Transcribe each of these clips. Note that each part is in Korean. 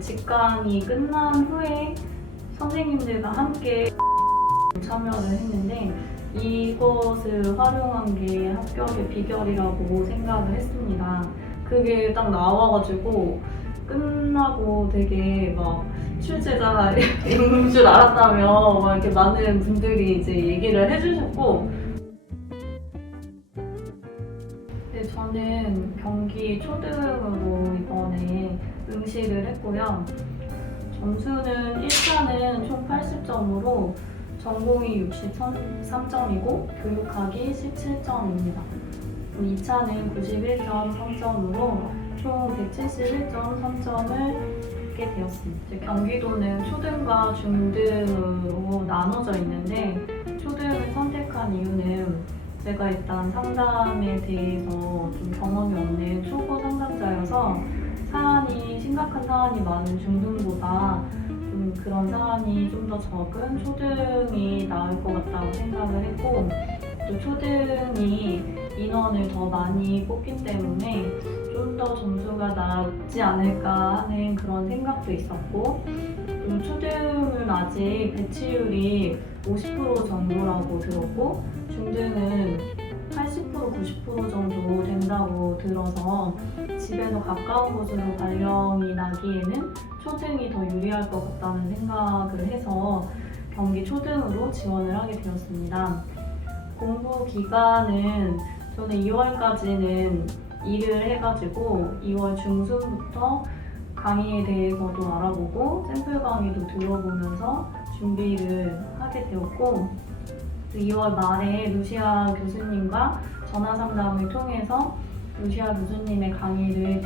직강이 끝난 후에 선생님들과 함께 참여를 했는데 이것을 활용한 게 합격의 비결이라고 생각을 했습니다. 그게 딱 나와가지고 끝나고 되게 막 출제자인 줄 알았다며 막 이렇게 많은 분들이 이제 얘기를 해주셨고, 네, 저는 경기 초등으로 이번에 응시를 했고요. 점수는 1차는 총 80점으로 전공이 63점이고 교육학이 17점입니다. 2차는 91.3점으로 총 171.3점을 받게 되었습니다. 경기도는 초등과 중등으로 나눠져 있는데 초등을 선택한 이유는 제가 일단 상담에 대해서 좀 경험이 없는 초보 상담자여서 심각한 사안이 많은 중등보다 그런 사안이 좀 더 적은 초등이 나을 것 같다고 생각을 했고, 또 초등이 인원을 더 많이 뽑기 때문에 좀 더 점수가 낮지 않을까 하는 그런 생각도 있었고, 또 초등은 아직 배치율이 50% 정도라고 들었고 중등은 80% 90% 정도 된다고 들어서 집에서 가까운 곳으로 발령이 나기에는 초등이 더 유리할 것 같다는 생각을 해서 경기 초등으로 지원을 하게 되었습니다. 공부 기간은 저는 2월까지는 일을 해가지고 2월 중순부터 강의에 대해서도 알아보고 샘플 강의도 들어보면서 준비를 하게 되었고, 2월 말에 루시아 교수님과 전화 상담을 통해서 루시아 교수님의 강의를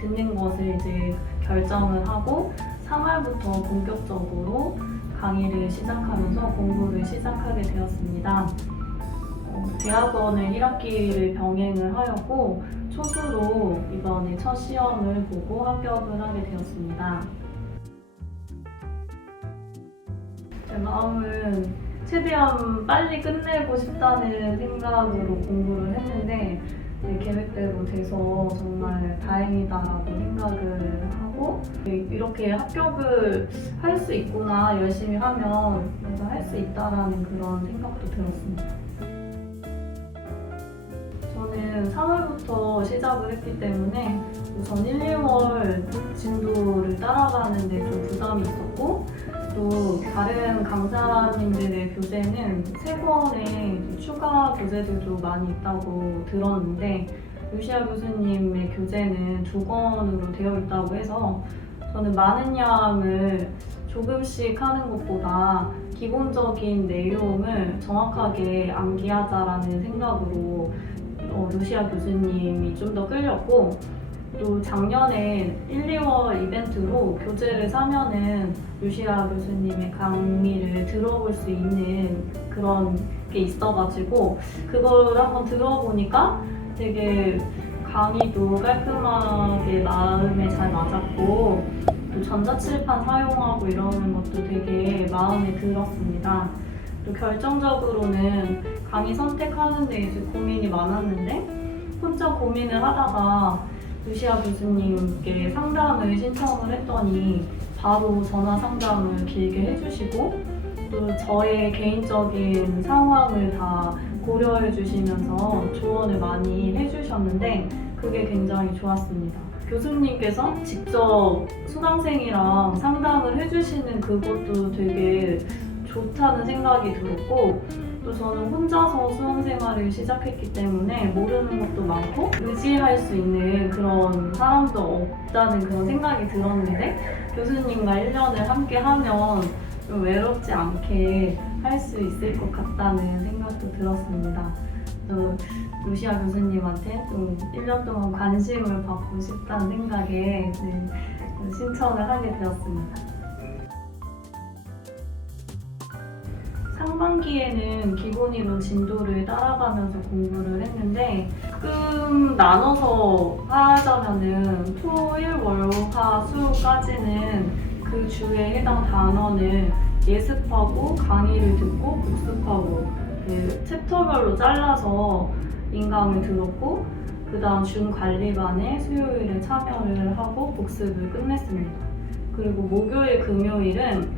듣는 것을 이제 결정을 하고 3월부터 본격적으로 강의를 시작하면서 공부를 시작하게 되었습니다. 대학원을 1학기를 병행을 하였고 초수로 이번에 첫 시험을 보고 합격을 하게 되었습니다. 제 마음은 최대한 빨리 끝내고 싶다는 생각으로 공부를 했는데 계획대로 돼서 정말 다행이다라고 생각을 하고, 이렇게 합격을 할 수 있구나, 열심히 하면 내가 할 수 있다라는 그런 생각도 들었습니다. 저는 3월부터 시작을 했기 때문에 우선 1, 2월 진도를 따라가는 데 좀 부담이 있었고, 또 다른 강사님들의 교재는 3권의 추가 교재들도 많이 있다고 들었는데 루시아 교수님의 교재는 2권으로 되어 있다고 해서 저는 많은 양을 조금씩 하는 것보다 기본적인 내용을 정확하게 암기하자라는 생각으로 루시아 교수님이 좀 더 끌렸고, 또 작년에 1, 2월 이벤트로 교재를 사면은 루시아 교수님의 강의를 들어볼 수 있는 그런 게 있어가지고 그걸 한번 들어보니까 되게 강의도 깔끔하게 마음에 잘 맞았고, 또 전자칠판 사용하고 이러는 것도 되게 마음에 들었습니다. 또 결정적으로는 강의 선택하는 데 이제 고민이 많았는데 혼자 고민을 하다가 루시아 교수님께 상담을 신청을 했더니 바로 전화 상담을 길게 해주시고 또 저의 개인적인 상황을 다 고려해 주시면서 조언을 많이 해주셨는데 그게 굉장히 좋았습니다. 교수님께서 직접 수강생이랑 상담을 해주시는 그것도 되게 좋다는 생각이 들었고, 또 저는 혼자서 수험생활을 시작했기 때문에 모르는 것도 많고 의지할 수 있는 그런 사람도 없다는 그런 생각이 들었는데 교수님과 1년을 함께 하면 좀 외롭지 않게 할 수 있을 것 같다는 생각도 들었습니다. 또 루시아 교수님한테 좀 1년 동안 관심을 받고 싶다는 생각에 신청을 하게 되었습니다. 상반기에는 기본이론 진도를 따라가면서 공부를 했는데 조금 나눠서 하자면은 토, 일, 월, 화, 수까지는 그 주에 해당 단원을 예습하고 강의를 듣고 복습하고 그 챕터별로 잘라서 인강을 들었고 그 다음 중관리반에 수요일에 참여를 하고 복습을 끝냈습니다. 그리고 목요일, 금요일은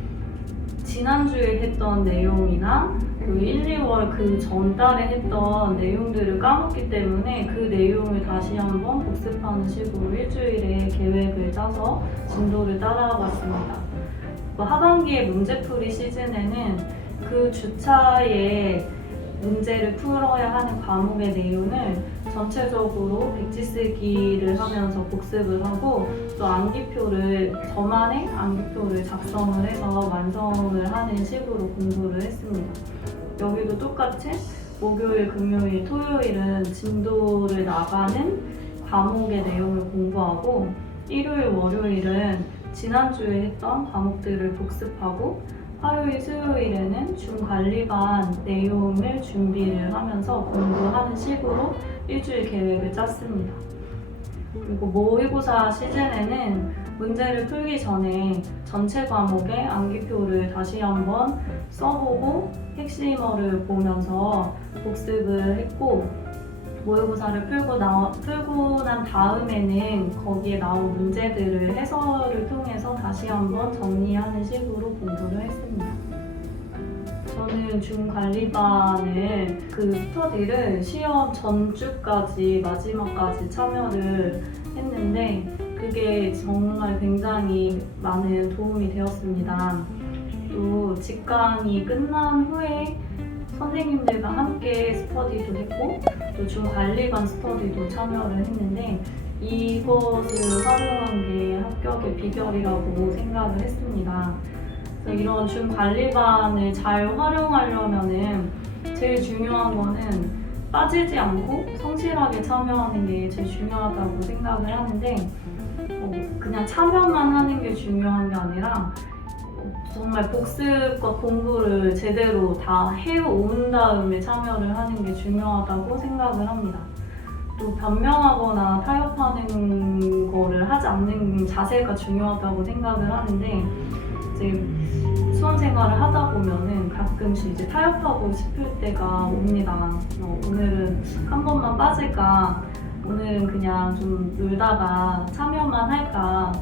지난주에 했던 내용이나 그 1, 2월 그 전달에 했던 내용들을 까먹기 때문에 그 내용을 다시 한번 복습하는 식으로 일주일에 계획을 짜서 진도를 따라갔습니다. 하반기의 문제풀이 시즌에는 그 주차에 문제를 풀어야 하는 과목의 내용을 전체적으로 백지 쓰기를 하면서 복습을 하고 또 암기표를 저만의 암기표를 작성을 해서 완성을 하는 식으로 공부를 했습니다. 여기도 똑같이 목요일, 금요일, 토요일은 진도를 나가는 과목의 내용을 공부하고 일요일, 월요일은 지난주에 했던 과목들을 복습하고 화요일, 수요일에는 중관리반 내용을 준비를 하면서 공부하는 식으로 일주일 계획을 짰습니다. 그리고 모의고사 시즌에는 문제를 풀기 전에 전체 과목의 암기표를 다시 한번 써보고 핵심어를 보면서 복습을 했고 모의고사를 풀고 난 다음에는 거기에 나온 문제들을 해설을 통해서 다시 한번 정리하는 식으로 공부를 했습니다. 저는 중관리반을 그 스터디를 시험 전주까지 마지막까지 참여를 했는데 그게 정말 굉장히 많은 도움이 되었습니다. 또 직강이 끝난 후에 선생님들과 함께 스터디도 했고 또 중관리반 스터디도 참여를 했는데 이것을 활용한 게 합격의 비결이라고 생각을 했습니다. 그래서 이런 중관리반을 잘 활용하려면은 제일 중요한 거는 빠지지 않고 성실하게 참여하는 게 제일 중요하다고 생각을 하는데 그냥 참여만 하는 게 중요한 게 아니라 정말 복습과 공부를 제대로 다 해온 다음에 참여를 하는 게 중요하다고 생각을 합니다. 또 변명하거나 타협하는 거를 하지 않는 자세가 중요하다고 생각을 하는데 이제 수험 생활을 하다 보면은 가끔씩 이제 타협하고 싶을 때가 옵니다. 오늘은 한 번만 빠질까? 오늘은 그냥 좀 놀다가 참여만 할까?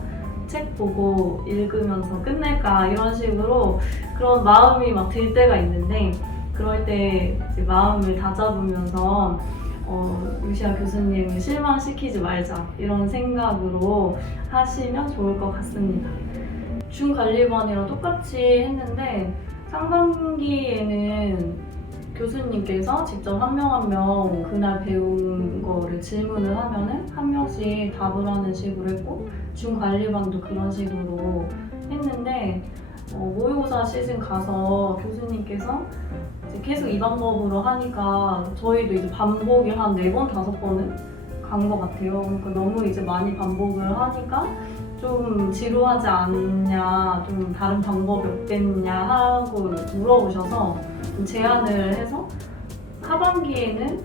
책 보고 읽으면서 끝낼까 이런 식으로 그런 마음이 막 들 때가 있는데 그럴 때 이제 마음을 다잡으면서 루시아 교수님을 실망시키지 말자 이런 생각으로 하시면 좋을 것 같습니다. 중관리반이랑 똑같이 했는데 상반기에는 교수님께서 직접 한 명 한 명 그날 배운 거를 질문을 하면은 한 명씩 답을 하는 식으로 했고 중관리반도 그런 식으로 했는데 모의고사 시즌 가서 교수님께서 이제 계속 이 방법으로 하니까 저희도 이제 반복이 한 4번, 5번은 간 것 같아요. 그러니까 너무 이제 많이 반복을 하니까 좀 지루하지 않냐, 좀 다른 방법이 없겠냐 하고 물어보셔서 좀 제안을 해서 하반기에는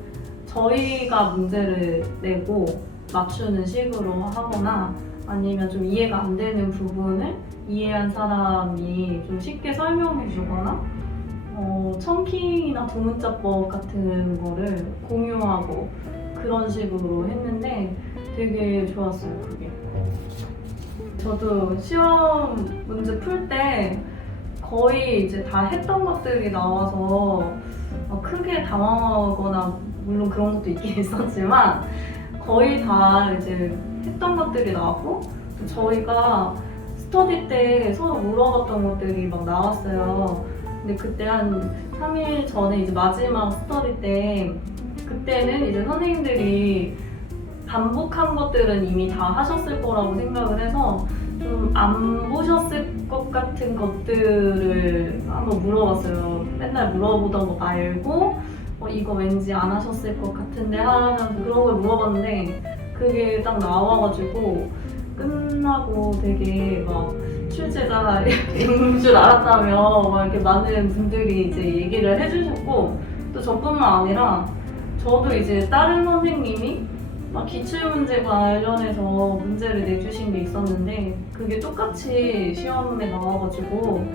저희가 문제를 내고 맞추는 식으로 하거나 아니면 좀 이해가 안 되는 부분을 이해한 사람이 좀 쉽게 설명해 주거나 청킹이나 두문자법 같은 거를 공유하고 그런 식으로 했는데 되게 좋았어요, 그게. 저도 시험 문제 풀 때 거의 이제 다 했던 것들이 나와서 크게 당황하거나 물론 그런 것도 있긴 있었지만 거의 다 이제 했던 것들이 나왔고 또 저희가 스터디 때 서로 물어봤던 것들이 막 나왔어요. 근데 그때 한 3일 전에 이제 마지막 스터디 때 그때는 이제 선생님들이 반복한 것들은 이미 다 하셨을 거라고 생각을 해서 좀 안 보셨을 것 같은 것들을 한번 물어봤어요. 맨날 물어보던 거 말고 이거 왠지 안 하셨을 것 같은데 하면서 그런 걸 물어봤는데 그게 딱 나와가지고 끝나고 되게 막 출제자인 줄 알았다며 막 이렇게 많은 분들이 이제 얘기를 해주셨고 또 저뿐만 아니라 저도 이제 다른 선생님이 막 기출문제 관련해서 문제를 내주신 게 있었는데 그게 똑같이 시험에 나와가지고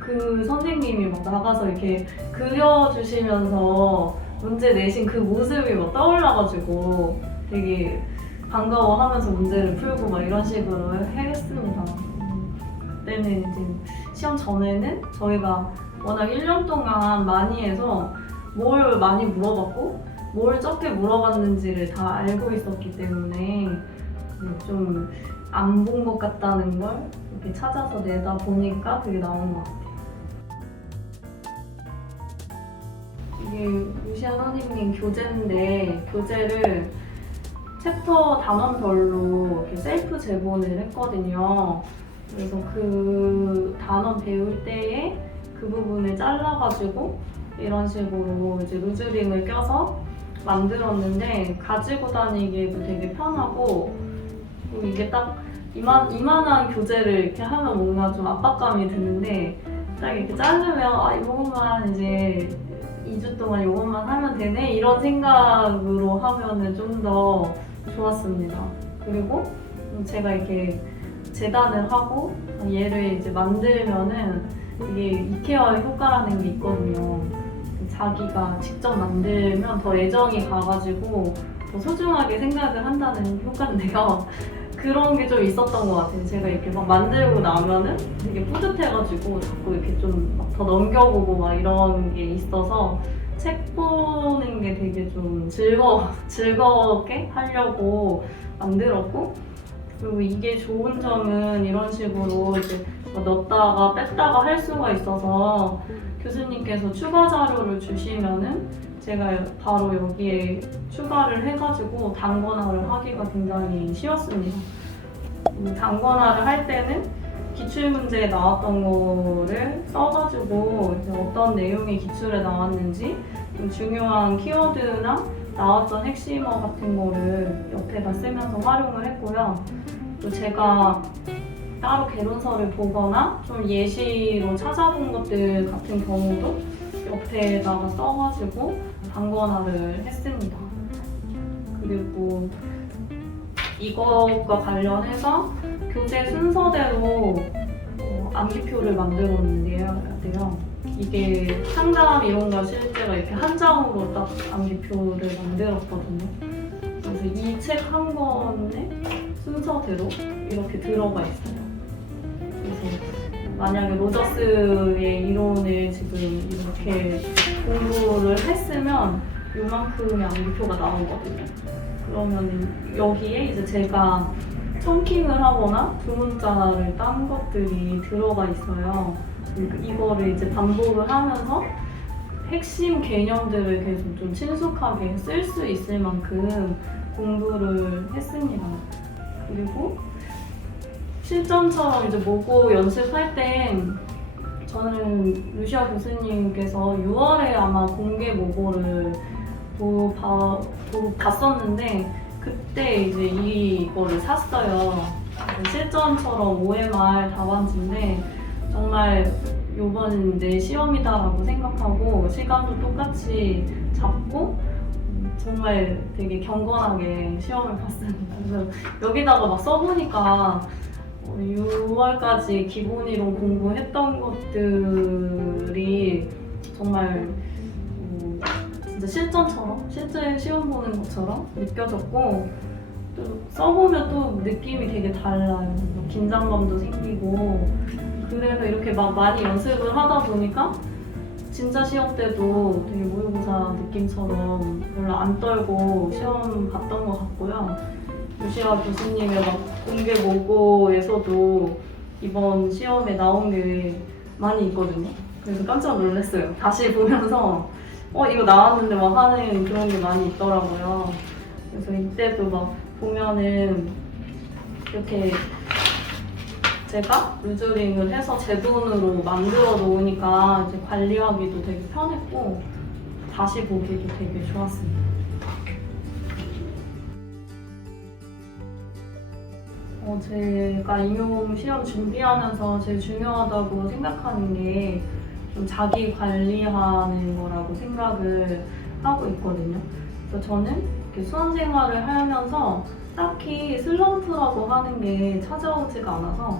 그 선생님이 막 나가서 이렇게 그려주시면서 문제 내신 그 모습이 막 떠올라가지고 되게 반가워하면서 문제를 풀고 막 이런 식으로 했습니다. 원래는 이제 시험 전에는 저희가 워낙 1년 동안 많이 해서 뭘 많이 물어봤고 뭘 적게 물어봤는지를 다 알고 있었기 때문에 좀 안 본 것 같다는 걸 이렇게 찾아서 내다 보니까 그게 나온 것 같아요. 이게 루시안 선생님 교재인데 교재를 챕터 단원별로 이렇게 셀프 제본을 했거든요. 그래서 그 단원 배울 때에 그 부분을 잘라가지고 이런 식으로 이제 루즈링을 껴서 만들었는데 가지고 다니기에도 되게 편하고 그리고 이게 딱 이만한 교재를 이렇게 하면 뭔가 좀 압박감이 드는데 딱 이렇게 자르면 아 이것만 이제 2주 동안 이것만 하면 되네 이런 생각으로 하면은 좀 더 좋았습니다. 그리고 제가 이렇게 재단을 하고 얘를 이제 만들면은 이게 이케아 효과라는 게 있거든요. 자기가 직접 만들면 더 애정이 가가지고 더 소중하게 생각을 한다는 효과인데요. 그런 게 좀 있었던 것 같아요. 제가 이렇게 막 만들고 나면은 되게 뿌듯해가지고 자꾸 이렇게 좀 더 넘겨보고 막 이런 게 있어서 책 보는 게 되게 좀 즐겁게 하려고 만들었고 그리고 이게 좋은 점은 이런 식으로 이제 넣었다가 뺐다가 할 수가 있어서 교수님께서 추가 자료를 주시면은 제가 바로 여기에 추가를 해가지고 단권화를 하기가 굉장히 쉬웠습니다. 단권화를 할 때는 기출문제에 나왔던 거를 써가지고 이제 어떤 내용의 기출에 나왔는지 좀 중요한 키워드나 나왔던 핵심어 같은 거를 옆에다 쓰면서 활용을 했고요. 또 제가 따로 개론서를 보거나 좀 예시로 찾아본 것들 같은 경우도 옆에다가 써가지고 단권화를 했습니다. 그리고 이것과 관련해서 교재 순서대로 암기표를 만들었는데요. 이게 상담 이론과 실제가 이렇게 한 장으로 딱 암기표를 만들었거든요. 그래서 이 책 한 권의 순서대로 이렇게 들어가 있어요. 그래서 만약에 로저스의 이론을 지금 이렇게 공부를 했으면 요만큼의 암기표가 나오거든요. 그러면 여기에 이제 제가 첨킹을 하거나 두문자를 딴 것들이 들어가 있어요. 이거를 이제 반복을 하면서 핵심 개념들을 계속 좀 친숙하게 쓸 수 있을 만큼 공부를 했습니다. 그리고 실전처럼 이제 모고 연습할 땐 저는 루시아 교수님께서 6월에 아마 공개 모고를 봤었는데 그때 이제 이거를 샀어요. 실전처럼 OMR 답안지인데 정말 요번 내 시험이다라고 생각하고 시간도 똑같이 잡고 정말 되게 경건하게 시험을 봤습니다. 그래서 여기다가 막 써보니까 6월까지 기본 이론 공부했던 것들이 정말 진짜 실전처럼 실제 시험 보는 것처럼 느껴졌고 또 써보면 또 느낌이 되게 달라요. 긴장감도 생기고 그래서 이렇게 막 많이 연습을 하다 보니까 진짜 시험 때도 되게 모의고사 느낌처럼 별로 안 떨고 시험 봤던 것 같고요. 루시아 교수님의 막 공개 모고에서도 이번 시험에 나온 게 많이 있거든요. 그래서 깜짝 놀랐어요. 다시 보면서 이거 나왔는데 막 하는 그런 게 많이 있더라고요. 그래서 이때도 막 보면은 이렇게 제가 루즈링을 해서 제 돈으로 만들어 놓으니까 이제 관리하기도 되게 편했고 다시 보기도 되게 좋았습니다. 제가 임용 시험 준비하면서 제일 중요하다고 생각하는 게 좀 자기 관리하는 거라고 생각을 하고 있거든요. 그래서 저는 이렇게 수험 생활을 하면서 딱히 슬럼프라고 하는 게 찾아오지가 않아서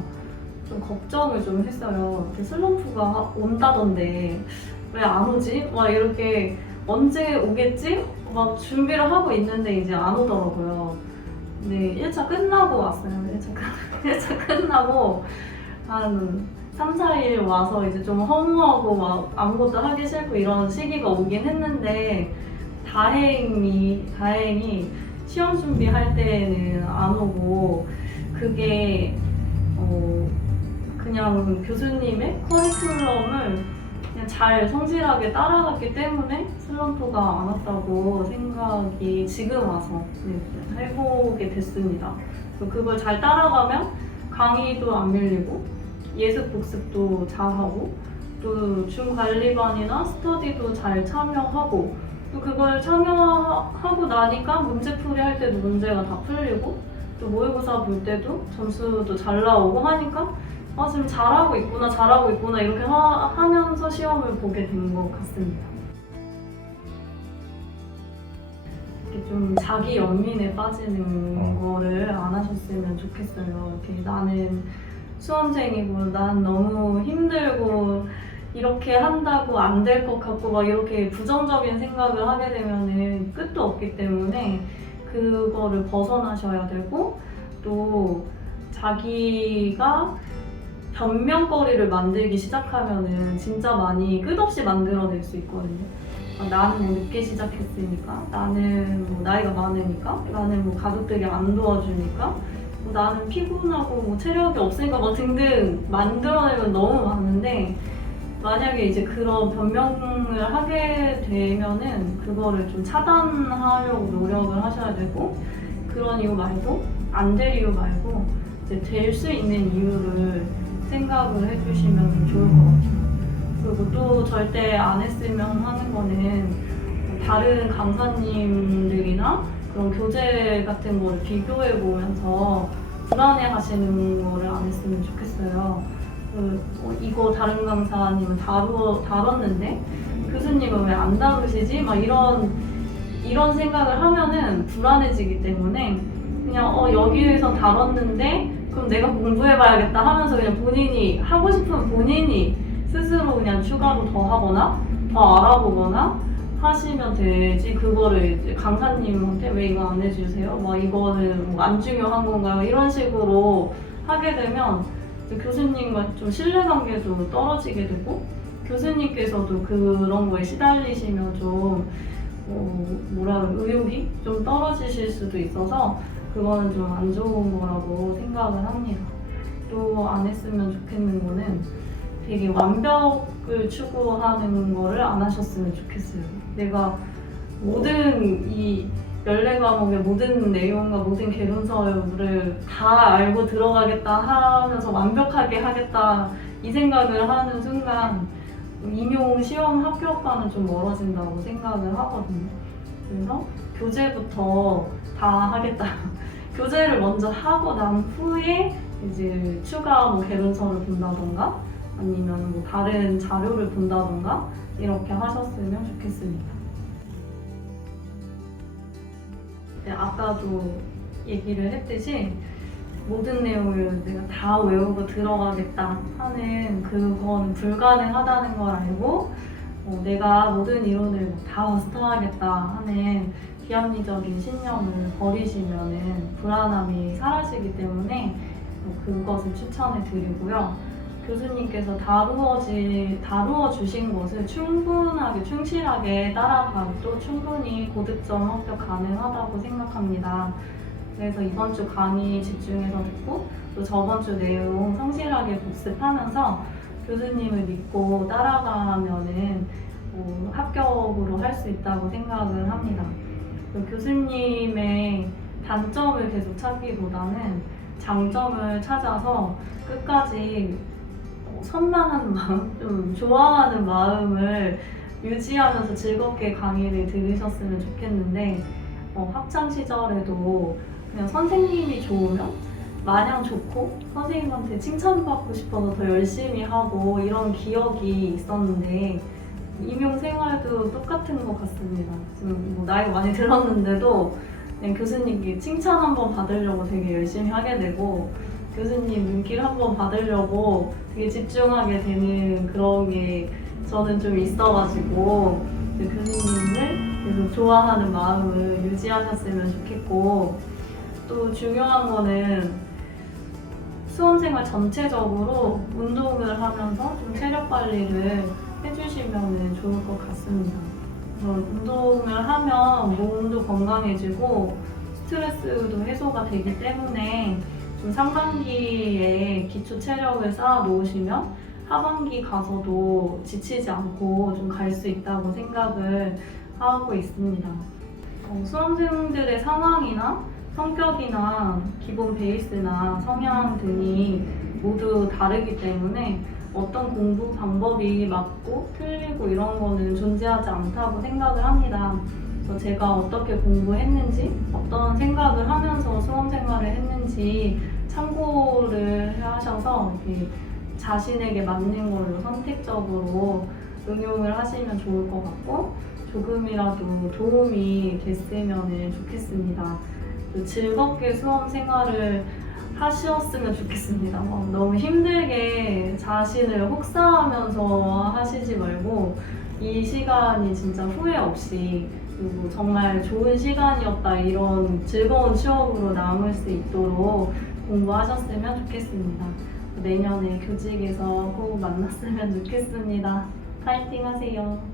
좀 걱정을 좀 했어요. 이렇게 슬럼프가 온다던데 왜 안 오지? 막 이렇게 언제 오겠지? 막 준비를 하고 있는데 이제 안 오더라고요. 근데 1차 끝나고 왔어요. 1차 끝나고 한 3, 4일 와서 이제 좀 허무하고 막 아무것도 하기 싫고 이런 시기가 오긴 했는데 다행히 시험 준비할 때는 안 오고 그게 그냥 교수님의 커리큘럼을 그냥 잘 성실하게 따라갔기 때문에 슬럼프가 안 왔다고 생각이 지금 와서 해보게 됐습니다. 그걸 잘 따라가면 강의도 안 밀리고 예습 복습도 잘하고 또 중관리반이나 스터디도 잘 참여하고 또 그걸 참여하고 나니까 문제풀이 할 때도 문제가 다 풀리고 또 모의고사 볼 때도 점수도 잘 나오고 하니까 지금 잘하고 있구나 이렇게 하면서 시험을 보게 된 것 같습니다. 이렇게 좀 자기 연민에 빠지는 거를 안 하셨으면 좋겠어요. 이렇게 나는 수험생이고 난 너무 힘들고 이렇게 한다고 안 될 것 같고 막 이렇게 부정적인 생각을 하게 되면은 끝도 없기 때문에 그거를 벗어나셔야 되고 또 자기가 변명거리를 만들기 시작하면은 진짜 많이 끝없이 만들어낼 수 있거든요. 나는 뭐 늦게 시작했으니까, 나는 뭐 나이가 많으니까, 나는 뭐 가족들이 안 도와주니까, 뭐 나는 피곤하고 뭐 체력이 없으니까 뭐 등등 만들어내면 너무 많은데 만약에 이제 그런 변명을 하게 되면은 그거를 좀 차단하려고 노력을 하셔야 되고 그런 이유 말고 안 될 이유 말고 이제 될 수 있는 이유를 생각을 해주시면 좋을 것 같아요. 그리고 또 절대 안 했으면 하는 거는 다른 강사님들이나 그런 교재 같은 걸 비교해 보면서 불안해 하시는 거를 안 했으면 좋겠어요. 이거 다른 강사님은 다뤘는데 교수님은 왜 안 다루시지? 막 이런 생각을 하면은 불안해지기 때문에 그냥 여기에서 다뤘는데 그럼 내가 공부해봐야겠다 하면서 그냥 본인이 하고 싶으면 본인이 스스로 그냥 추가로 더 하거나 더 알아보거나 하시면 되지 그거를 이제 강사님한테 왜 이거 안 해주세요? 막 이거는 뭐 안 중요한 건가요? 이런 식으로 하게 되면 교수님과 좀 신뢰관계도 떨어지게 되고 교수님께서도 그런 거에 시달리시면 좀 의욕이 좀 떨어지실 수도 있어서 그거는 좀 안 좋은 거라고 생각을 합니다. 또 안 했으면 좋겠는 거는 되게 완벽을 추구하는 거를 안 하셨으면 좋겠어요. 내가 모든 이 14과목의 모든 내용과 모든 개론서를 다 알고 들어가겠다 하면서 완벽하게 하겠다 이 생각을 하는 순간 임용 시험 합격과는 좀 멀어진다고 생각을 하거든요. 그래서 교재부터 다 하겠다. 교재를 먼저 하고 난 후에 이제 추가 뭐 개론서를 본다던가 아니면 뭐 다른 자료를 본다던가 이렇게 하셨으면 좋겠습니다. 아까도 얘기를 했듯이 모든 내용을 내가 다 외우고 들어가겠다 하는 그건 불가능하다는 걸 알고 내가 모든 이론을 다 마스터하겠다 하는 비합리적인 신념을 버리시면은 불안함이 사라지기 때문에 그것을 추천해 드리고요. 교수님께서 다루어 주신 것을 충분하게 충실하게 따라가도 충분히 고득점 합격 가능하다고 생각합니다. 그래서 이번 주 강의 집중해서 듣고 또 저번 주 내용 성실하게 복습하면서 교수님을 믿고 따라가면은 합격으로 할 수 있다고 생각을 합니다. 교수님의 단점을 계속 찾기보다는 장점을 찾아서 끝까지 선망하는 마음, 좀 좋아하는 마음을 유지하면서 즐겁게 강의를 들으셨으면 좋겠는데 학창 시절에도 그냥 선생님이 좋으면 마냥 좋고 선생님한테 칭찬받고 싶어서 더 열심히 하고 이런 기억이 있었는데 임용 생활도 똑같은 것 같습니다. 지금 뭐 나이가 많이 들었는데도 그냥 교수님께 칭찬 한번 받으려고 되게 열심히 하게 되고 교수님 눈길 한번 받으려고 되게 집중하게 되는 그런 게 저는 좀 있어가지고 교수님을 계속 좋아하는 마음을 유지하셨으면 좋겠고 또 중요한 거는 수험생활 전체적으로 운동을 하면서 좀 체력 관리를 해주시면 좋을 것 같습니다. 운동을 하면 몸도 건강해지고 스트레스도 해소가 되기 때문에 좀 상반기에 기초 체력을 쌓아 놓으시면 하반기 가서도 지치지 않고 좀 갈 수 있다고 생각을 하고 있습니다. 수험생들의 상황이나 성격이나 기본 베이스나 성향 등이 모두 다르기 때문에 어떤 공부 방법이 맞고 틀리고 이런 거는 존재하지 않다고 생각을 합니다. 그래서 제가 어떻게 공부했는지, 어떤 생각을 하면서 수험 생활을 했는지 참고를 하셔서 이렇게 자신에게 맞는 걸로 선택적으로 응용을 하시면 좋을 것 같고 조금이라도 도움이 됐으면 좋겠습니다. 즐겁게 수험 생활을 하셨으면 좋겠습니다. 너무 힘들게 자신을 혹사하면서 하시지 말고 이 시간이 진짜 후회 없이 그리고 정말 좋은 시간이었다 이런 즐거운 추억으로 남을 수 있도록 공부하셨으면 좋겠습니다. 내년에 교직에서 꼭 만났으면 좋겠습니다. 파이팅 하세요.